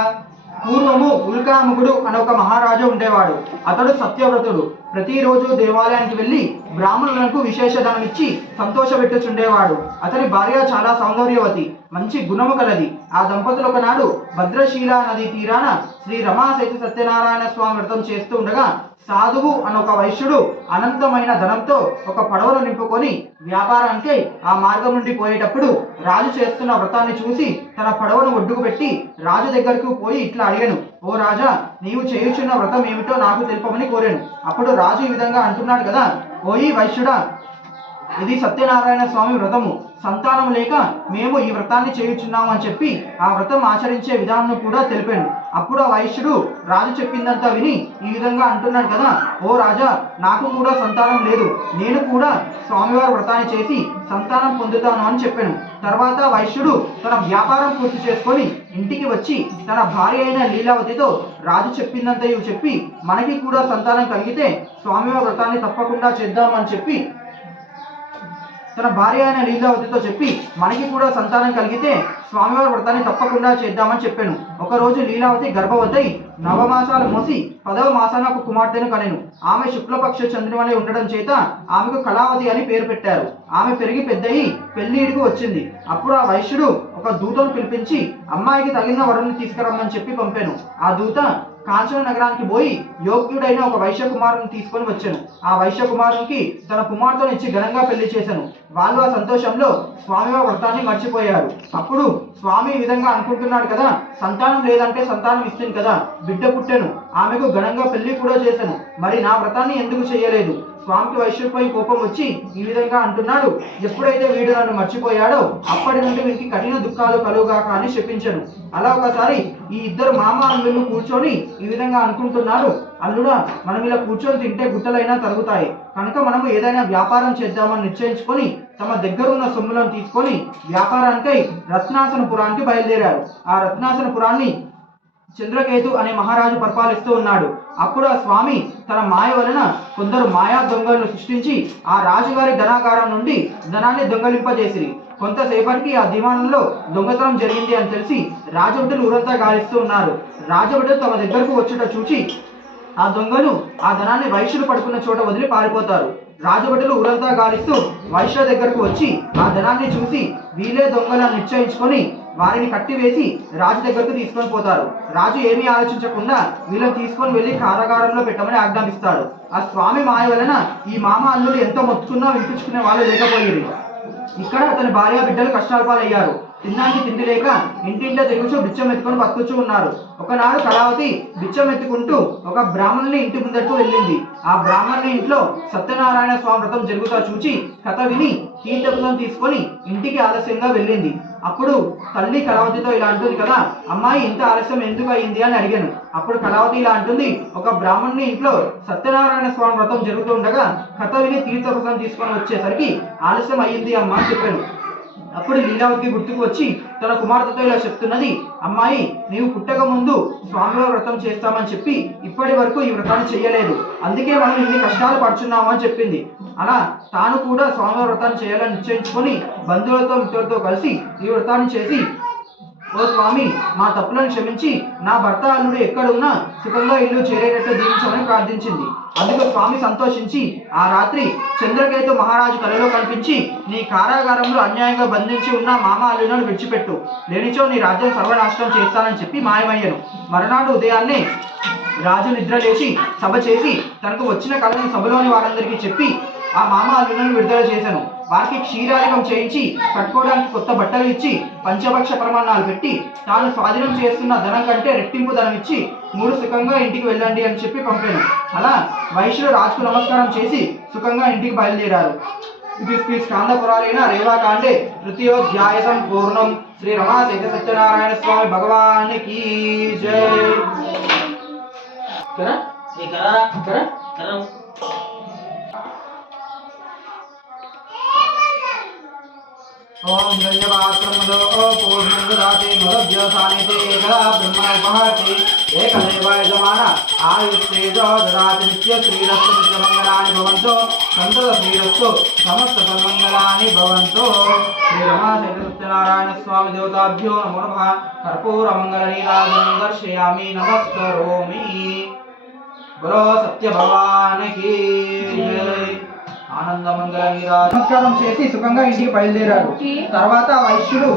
పూర్వము ఉల్కాముగుడు అనే ఒక మహారాజు ఉండేవాడు. అతడు సత్యవ్రతుడు. ప్రతిరోజు దేవాలయానికి వెళ్ళి బ్రాహ్మణులకు విశేష ధనం ఇచ్చి సంతోషపెట్టుచుండేవాడు. అతని భార్య చాలా సౌందర్యవతి, మంచి గుణము కలది. ఆ దంపతులు ఒకనాడు భద్రశీల నది తీరాన శ్రీ రమాసైత సత్యనారాయణ స్వామి వ్రతం చేస్తూ ఉండగా సాధువు అనొక వైశ్యుడు అనంతమైన ధనంతో ఒక పడవను నింపుకొని వ్యాపారానికి ఆ మార్గం నుండి పోయేటప్పుడు రాజు చేస్తున్న వ్రతాన్ని చూసి తన పడవను ఒడ్డుకు పెట్టి రాజు దగ్గరకు పోయి ఇట్లా అడిగాను, ఓ రాజా, నీవు చేయుచున్న వ్రతం ఏమిటో నాకు తెలుపమని కోరాను. అప్పుడు రాజు ఈ విధంగా అంటున్నాడు కదా, ఓయి వైశ్యుడా, ఇది సత్యనారాయణ స్వామి వ్రతము. సంతానం లేక మేము ఈ వ్రతాన్ని చేయుచున్నాము అని చెప్పి ఆ వ్రతం ఆచరించే విధానం కూడా తెలిపాను. అప్పుడు ఆ వైశ్యుడు రాజు చెప్పిందంతా విని ఈ విధంగా అంటున్నాడు కదా, ఓ రాజా, నాకు కూడా సంతానం లేదు, నేను కూడా స్వామివారి వ్రతాన్ని చేసి సంతానం పొందుతాను అని చెప్పాను. తర్వాత వైశ్యుడు తన వ్యాపారం పూర్తి చేసుకొని ఇంటికి వచ్చి తన భార్య అయిన లీలావతితో రాజు చెప్పిందంతా చెప్పి మనకి కూడా సంతానం కలిగితే స్వామివారి వ్రతాన్ని తప్పకుండా చేద్దామని చెప్పి తన భార్య అయిన లీలావతితో చెప్పి మనకి కూడా సంతానం కలిగితే స్వామివారి వ్రతాన్ని తప్పకుండా చేద్దామని చెప్పాను. ఒకరోజు లీలావతి గర్భవతి నవమాసాలు మోసి 10వ మాసాన ఒక కుమార్తెను కనెను. ఆమె శుక్లపక్ష చంద్రుని ఉండడం చేత ఆమెకు కళావతి అని పేరు పెట్టారు. ఆమె పెరిగి పెద్దయి పెళ్లిడికి వచ్చింది. అప్పుడు ఆ వైశ్యుడు ఒక దూతను పిలిపించి అమ్మాయికి తగిన వరుణ్ణి తీసుకురమ్మని చెప్పి పంపాను. ఆ దూత కాంచన నగరానికి పోయి యోగ్యుడైన ఒక వైశ్య కుమారుని తీసుకొని వచ్చాను. ఆ వైశ్య కుమారునికి తన కుమార్తెను ఇచ్చి ఘనంగా పెళ్లి చేశాను. వాళ్ళు ఆ సంతోషంలో స్వామివారి వ్రతాన్ని మర్చిపోయారు. అప్పుడు స్వామి ఈ విధంగా అనుకుంటున్నాడు కదా, సంతానం లేదంటే సంతానం ఇస్తుంది కదా, బిడ్డ పుట్టాను, ఆమెకు ఘనంగా పెళ్లి కూడా చేశాను, మరి నా వ్రతాన్ని ఎందుకు చేయలేదు? స్వామికి వైశ్యుడిపై కోపం వచ్చి ఈ విధంగా అంటున్నాడు, ఎప్పుడైతే వీడు నన్ను మర్చిపోయాడో అప్పటి నుండి వీరికి కఠిన దుఃఖాలు కలుగాక అని చెప్పించాను. అలా ఒకసారి ఈ ఇద్దరు మామ అల్లుళ్ళు కూర్చొని ఈ విధంగా అనుకుంటున్నారు, అల్లుడా, మనం ఇలా కూర్చొని తింటే గుట్టలైనా తరుగుతాయి కనుక మనము ఏదైనా వ్యాపారం చేద్దామని నిశ్చయించుకొని తమ దగ్గరున్న సొమ్ములను తీసుకొని వ్యాపారానికై రత్నాసనపురానికి బయలుదేరారు. ఆ రత్నాసనపురాన్ని చంద్రకేతు అనే మహారాజు పరిపాలిస్తూ ఉన్నాడు. అప్పుడు ఆ స్వామి తన మాయ వలన కొందరు మాయా దొంగలను సృష్టించి ఆ రాజుగారి ధనాగారం నుండి ధనాన్ని దొంగలింపజేసిరి. కొంతసేపటికి ఆ దివాణంలో దొంగతనం జరిగింది అని తెలిసి రాజభటులు ఊరంతా గాలిస్తూ ఉన్నారు. రాజభటులు తమ దగ్గరకు వచ్చుట చూచి ఆ దొంగలు ఆ ధనాన్ని వైశ్యులు పడుకున్న చోట వదిలి పారిపోతారు. రాజభటులు ఊరంతా గాలిస్తూ వైశ్యుల దగ్గరకు వచ్చి ఆ ధనాన్ని చూసి వీలే దొంగలను నిశ్చయించుకొని వారిని కట్టివేసి రాజు దగ్గరకు తీసుకొని పోతారు. రాజు ఏమీ ఆలోచించకుండా వీళ్ళని తీసుకొని వెళ్ళి కారాగారంలో పెట్టమని ఆజ్ఞాపిస్తాడు. ఆ స్వామి మాయ వలన ఈ మామ అల్లులు ఎంత మొత్తుకున్నా వినిపించుకునే వాళ్ళు లేకపోయేది. ఇక్కడ అతని భార్య బిడ్డలు కష్టాల పాలయ్యారు. తినడానికి తిండి లేక ఇంటింట్లో తిరుగుచూ బిచ్చం ఎత్తుకొని బతుకుచూ ఉన్నారు. ఒకనాడు కళావతి బిచ్చం ఎత్తుకుంటూ ఒక బ్రాహ్మణుని ఇంటి ముందరకు వెళ్ళింది. ఆ బ్రాహ్మణుని ఇంట్లో సత్యనారాయణ స్వామి వ్రతం జరుగుతా చూచి కథ విని కీర్తనం తీసుకొని ఇంటికి ఆలస్యంగా వెళ్ళింది. అప్పుడు తల్లి కళావతితో ఇలా అంటుంది కదా, అమ్మాయి ఇంత ఆలస్యం ఎందుకు అయింది అని అడిగాను. అప్పుడు కళావతి ఇలా అంటుంది, ఒక బ్రాహ్మణుని ఇంట్లో సత్యనారాయణ స్వామి వ్రతం జరుగుతుండగా కథ విని తీర్థవ్రతం తీసుకొని వచ్చేసరికి ఆలస్యం అయ్యింది అమ్మ అని చెప్పాను. అప్పుడు లీలావతికి గుర్తుకు వచ్చి తన కుమార్తెతో ఇలా చెప్తున్నది, అమ్మాయి, నీవు పుట్టక ముందు స్వామివారి వ్రతం చేస్తామని చెప్పి ఇప్పటి వరకు ఈ వ్రతాన్ని చేయలేదు, అందుకే మనం ఇన్ని కష్టాలు పడుచున్నాము అని చెప్పింది. అలా తాను కూడా స్వామివారి వ్రతాన్ని చేయాలని నిశ్చయించుకొని బంధువులతో మిత్రులతో కలిసి ఈ వ్రతాన్ని చేసి, ఓ స్వామి, మా తప్పులను క్షమించి నా భర్త అల్లుడు ఎక్కడున్నా సుఖంగా ఇల్లు చేరేటట్టు దీవించమని ప్రార్థించింది. అందుకు స్వామి సంతోషించి ఆ రాత్రి చంద్రకేతు మహారాజు కలలో కనిపించి, నీ కారాగారంలో అన్యాయంగా బంధించి ఉన్న మామ అల్లులను విడిచిపెట్టు, లేనిచో నీ రాజ్యం సర్వనాశనం చేస్తానని చెప్పి మాయమయ్యాను. మరునాడు ఉదయాన్నే రాజు నిద్ర లేచి సభ చేసి తనకు వచ్చిన కళను సభలోని వారందరికీ చెప్పి ఆ మామ అల్లులను విడుదల చేశాను. వారికి క్షీరాధికం చేయించి కట్టుకోవడానికి కొత్త బట్టలు ఇచ్చి పంచభక్ష ప్రమాణాలు పెట్టి తాను స్వాధీనం చేస్తున్న ధనం కంటే రెట్టింపు ధనం ఇచ్చి మూడు సుఖంగా ఇంటికి వెళ్ళండి అని చెప్పి పంపాను. అలా వైశ్యులు రాజుకు నమస్కారం చేసి సుఖంగా ఇంటికి బయలుదేరారు. ఇది స్కాంద పురాణేన రేవాకాండే తృతీయోధ్యాయ సంపూర్ణం. శ్రీ రమాసైత సత్యనారాయణ స్వామి భగవానికి జై. ఓం ధన్యవాత్రములో పూర్ణందాతే మదభ్యసానేతే కళా బ్రహ్మ महति एकमेवाय जमान आयुष्येजो ददाति नित्य श्रीरस्तु नित्यमङ्गलानि भवन्तु सन्तत श्रीरस्तु समस्त सन्मङ्गलानि भवन्तु श्रीरमाशेखर सत्यनारायण स्वामी देवताभ्यो नमो नमः कर्पूरमङ्गलनीराजनं दर्शयामि नमस्करोमि बोलो सत्य भगवान की जय ఆనందమంగళ నమస్కారం చేసి సుఖంగా ఇంటికి బయలుదేరారు. తర్వాత వైశ్యుడు